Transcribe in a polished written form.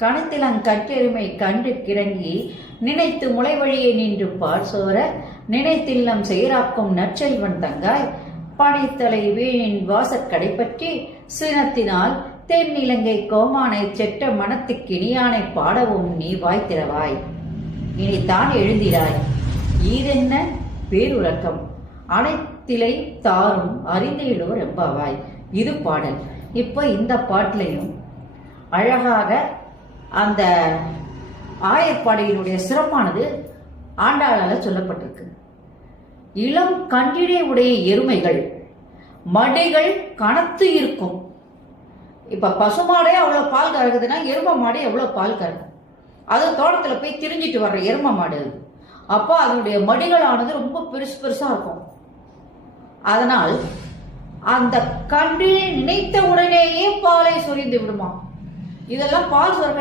கணத்திலங்கட்டெருமை கண்டு கிறங்கி நினைத்து முளைவழியே நின்று பால் சோர நினைத்தில்லம் செயராக்கும் நற்செல்வன் தங்காய் பனைத்தலை வீணின் வாசற்கடை பற்றி சினத்தினால் தென்னிலங்கை கோமானை செட்ட மனத்துக்கு இனியானை பாடவும் நீ வாய்த்திரவாய். இனித்தான் எழுந்திராய். ஈதென்ன பேருறக்கம் அனைத்திலை தாரும் அறிந்தீடோர் எம்பாவாய். இது பாடல். இப்போ இந்த பாட்டிலையும் அழகாக அந்த ஆயர்பாடியினுடைய சிறப்பானது ஆண்டாளால சொல்லப்பட்டிருக்கு. இளம் கன்றினை உடைய எருமைகள் மடிகள் கனத்து இருக்கும். இப்ப பசுமாடே அவ்வளவு பால் கறக்குதுன்னா எரும மாடு எவ்வளவு பால் கறக்கும். அது தோட்டத்துல போய் திரிஞ்சிட்டு வர்ற எரும மாடு. அப்போ அதனுடைய மடிகளானது ரொம்ப பெருசு பெருசா இருக்கும். அதனால் அந்த கன்றினை நினைத்த உடனேயே பாலை சொரிந்து விடுமா. இதெல்லாம் பால் சுரக்க